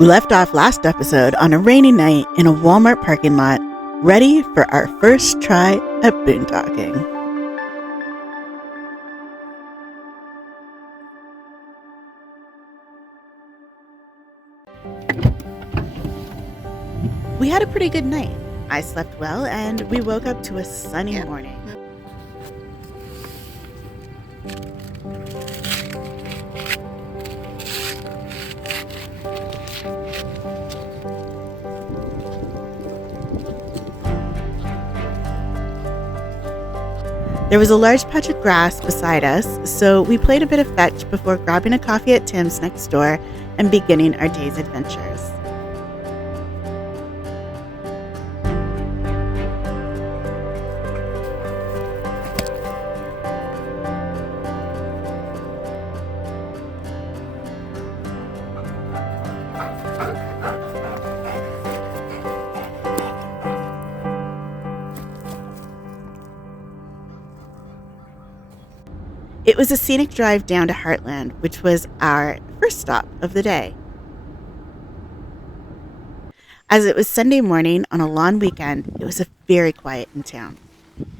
We left off last episode on a rainy night in a Walmart parking lot, ready for our first try at boondocking. We had a pretty good night. I slept well and we woke up to a sunny morning. There was a large patch of grass beside us, so we played a bit of fetch before grabbing a coffee at Tim's next door and beginning our day's adventures. It was a scenic drive down to Hartland, which was our first stop of the day. As it was Sunday morning on a long weekend, it was very quiet in town.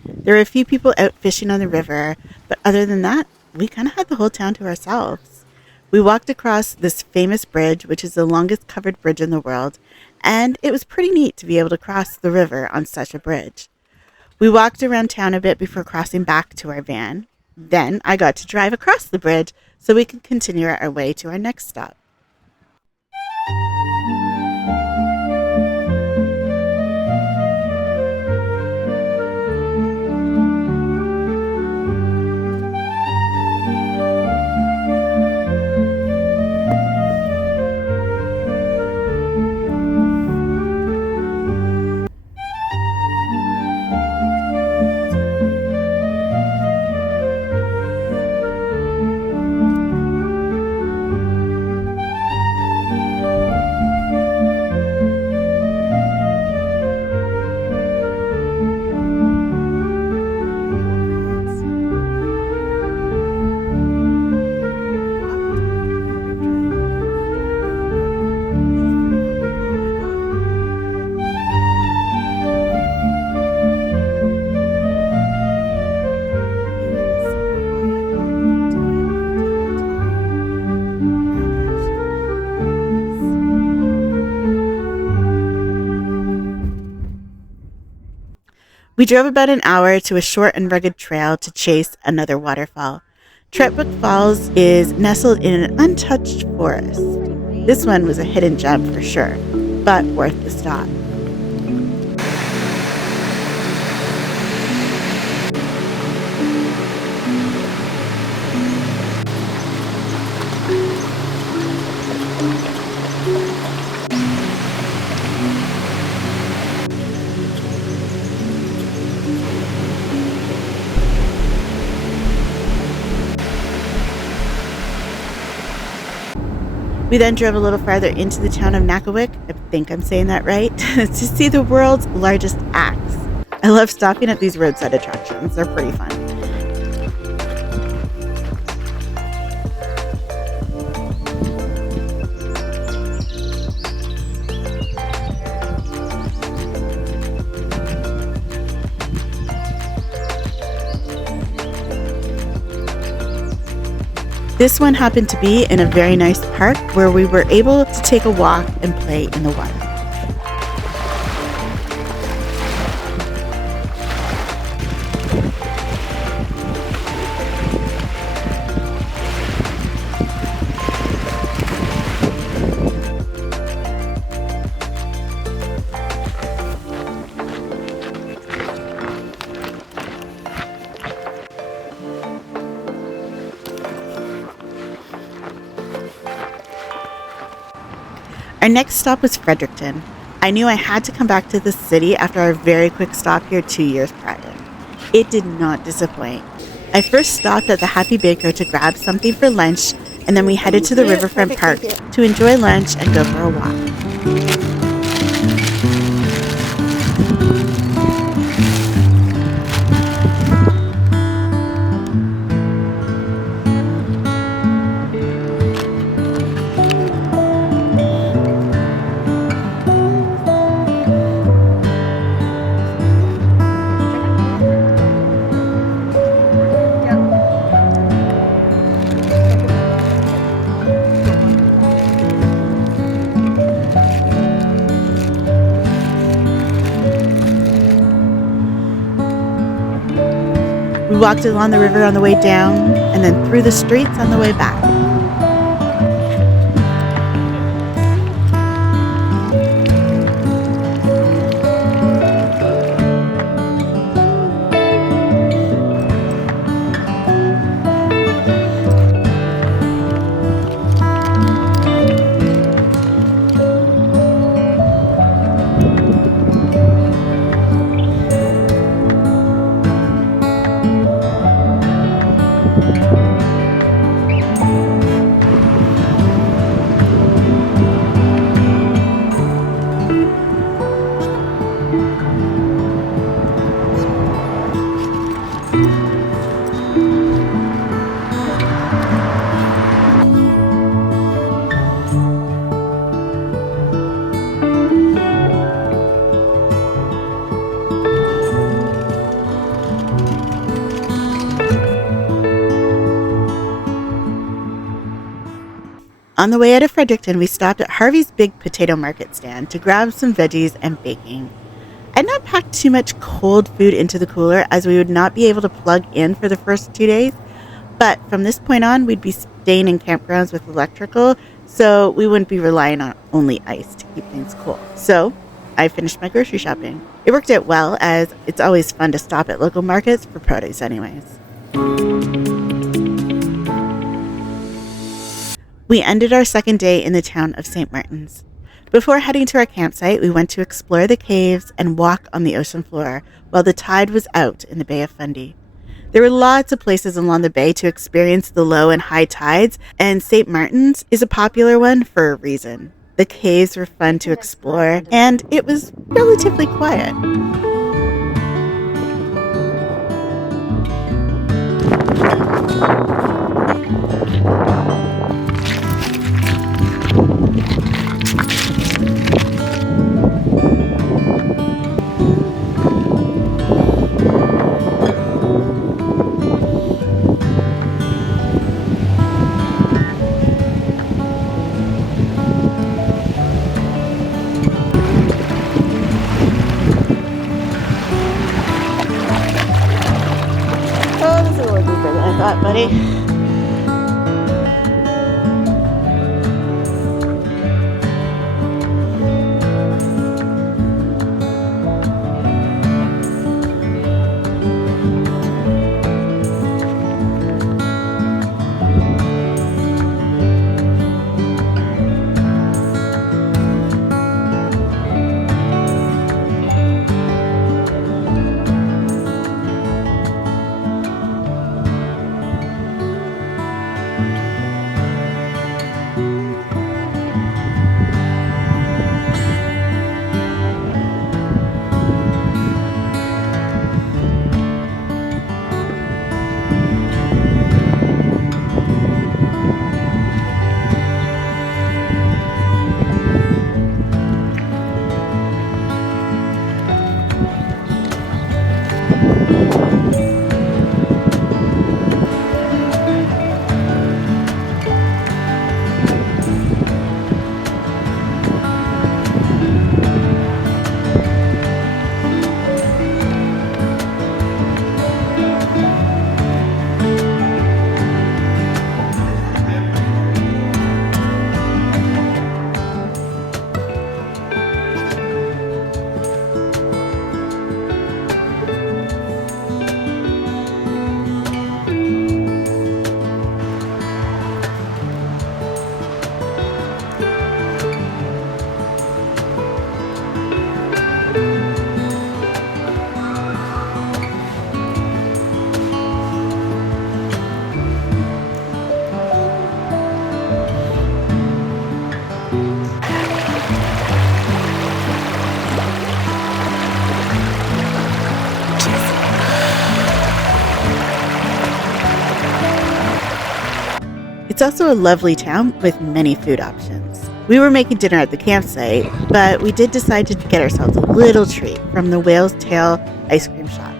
There were a few people out fishing on the river, but other than that, we kind of had the whole town to ourselves. We walked across this famous bridge, which is the longest covered bridge in the world, and it was pretty neat to be able to cross the river on such a bridge. We walked around town a bit before crossing back to our van. Then I got to drive across the bridge so we could continue our way to our next stop. We drove about an hour to a short and rugged trail to chase another waterfall. Trepbrook Falls is nestled in an untouched forest. This one was a hidden gem for sure, but worth the stop. We then drove a little farther into the town of Nakawik, I think I'm saying that right, to see the world's largest axe. I love stopping at these roadside attractions. They're pretty fun. This one happened to be in a very nice park where we were able to take a walk and play in the water. Our next stop was Fredericton. I knew I had to come back to the city after our very quick stop here 2 years prior. It did not disappoint. I first stopped at the Happy Baker to grab something for lunch, and then we headed to the riverfront park to enjoy lunch and go for a walk. walked along the river on the way down and then through the streets on the way back. On the way out of Fredericton, we stopped at Harvey's big potato market stand to grab some veggies and baking. I'd not packed too much cold food into the cooler as we would not be able to plug in for the first 2 days, but from this point on, we'd be staying in campgrounds with electrical, so we wouldn't be relying on only ice to keep things cool. So I finished my grocery shopping. It worked out well, as it's always fun to stop at local markets for produce anyways. We ended our second day in the town of St. Martin's. Before heading to our campsite, we went to explore the caves and walk on the ocean floor while the tide was out in the Bay of Fundy. There were lots of places along the bay to experience the low and high tides, and St. Martin's is a popular one for a reason. The caves were fun to explore, and it was relatively quiet. Buddy. It's also a lovely town with many food options. We were making dinner at the campsite, but we did decide to get ourselves a little treat from the Whale's Tail ice cream shop.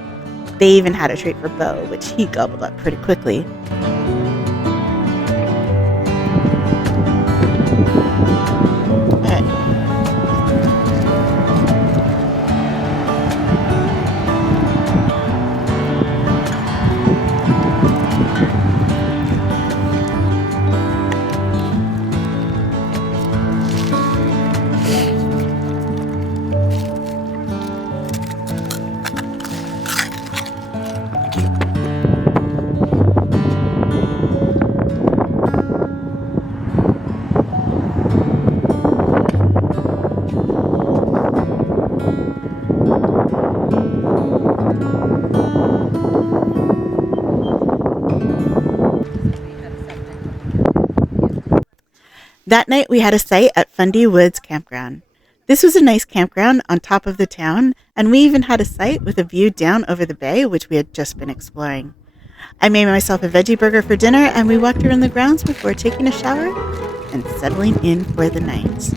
They even had a treat for Beau, which he gobbled up pretty quickly. That night we had a site at Fundy Woods Campground. This was a nice campground on top of the town, and we even had a site with a view down over the bay, which we had just been exploring. I made myself a veggie burger for dinner, and we walked around the grounds before taking a shower and settling in for the night.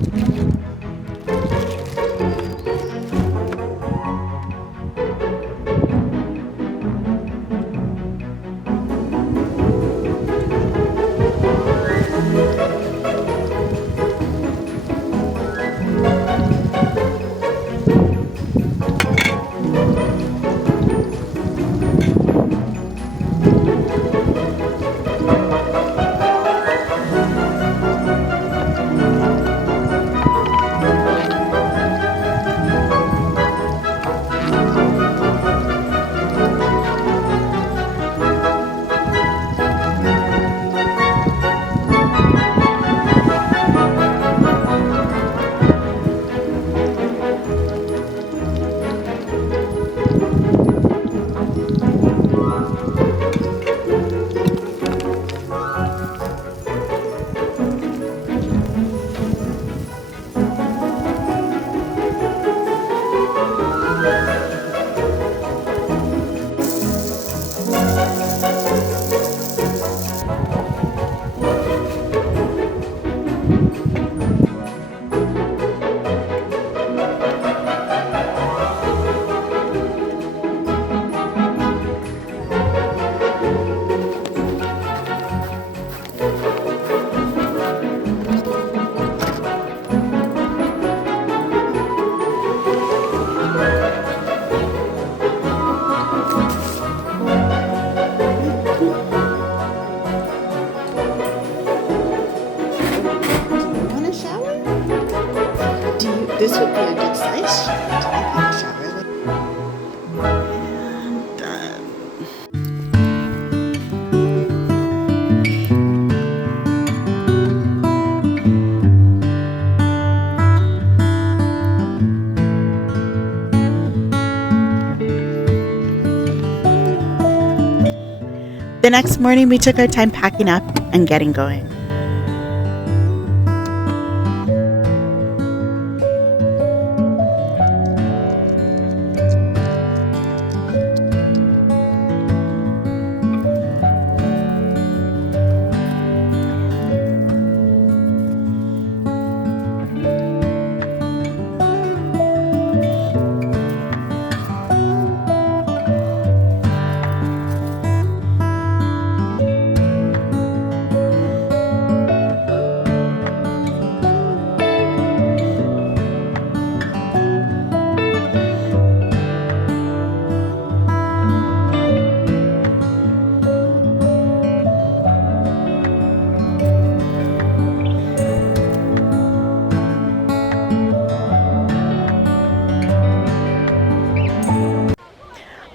This would be a good size shower to make a shower. And done. The next morning, we took our time packing up and getting going.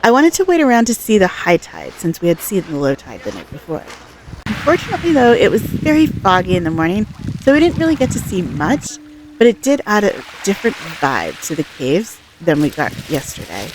I wanted to wait around to see the high tide since we had seen the low tide the night before. Unfortunately, though, it was very foggy in the morning, so we didn't really get to see much, but it did add a different vibe to the caves than we got yesterday.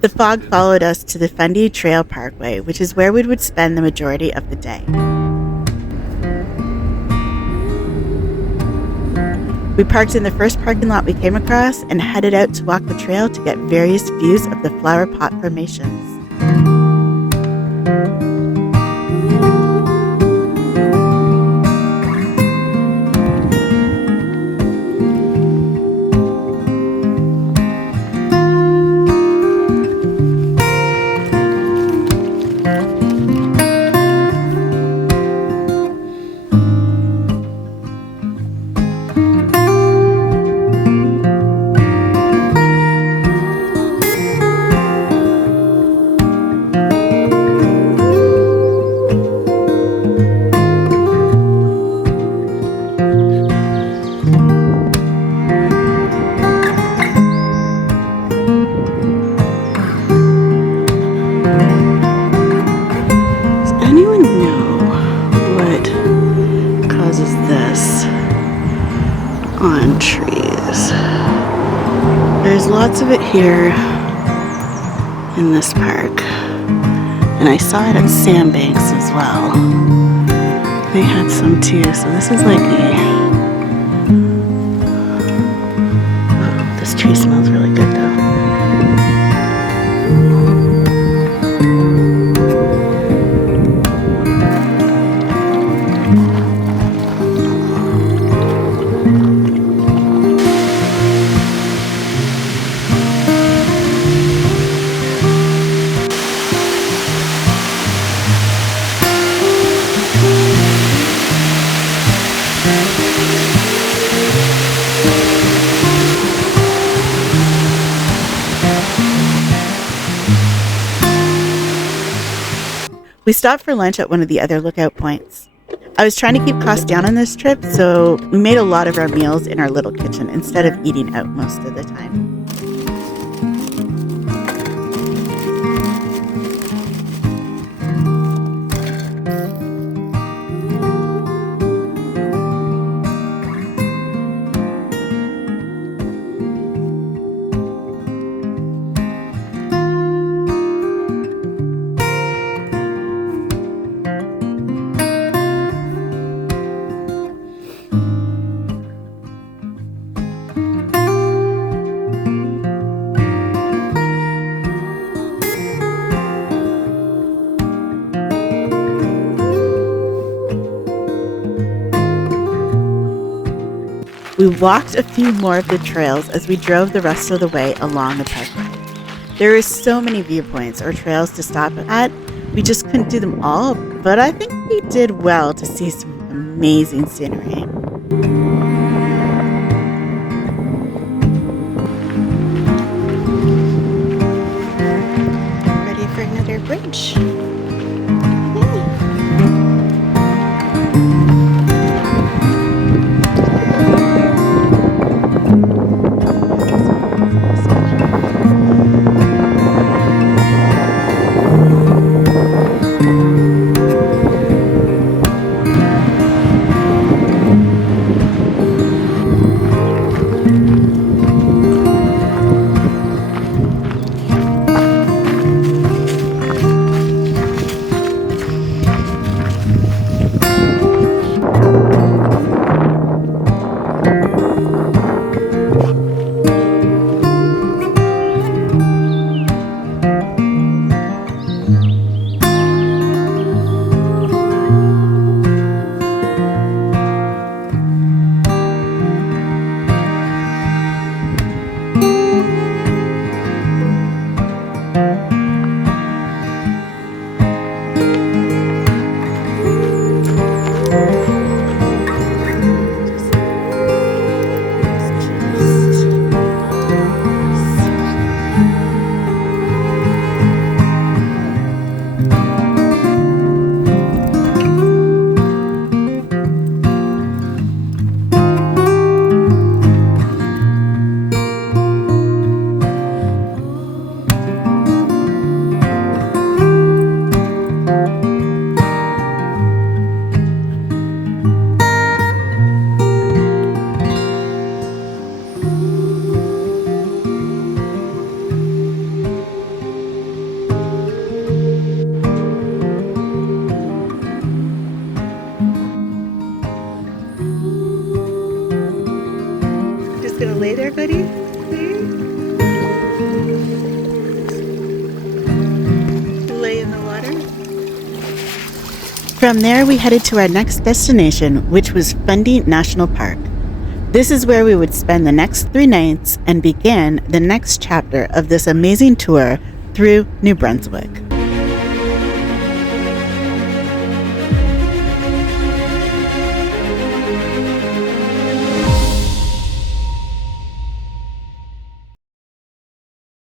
The fog followed us to the Fundy Trail Parkway, which is where we would spend the majority of the day. We parked in the first parking lot we came across and headed out to walk the trail to get various views of the flower pot formations. lots of it here in this park. And I saw it at Sandbanks as well. They had some too, so this is like this tree smells really good though. We stopped for lunch at one of the other lookout points. I was trying to keep costs down on this trip, so we made a lot of our meals in our little kitchen instead of eating out most of the time. We walked a few more of the trails as we drove the rest of the way along the parkway. There are so many viewpoints or trails to stop at, we just couldn't do them all, but I think we did well to see some amazing scenery. Ready for another bridge? Gonna lay there, buddy? Lay in the water. From there, we headed to our next destination, which was Fundy National Park. This is where we would spend the next 3 nights and begin the next chapter of this amazing tour through New Brunswick.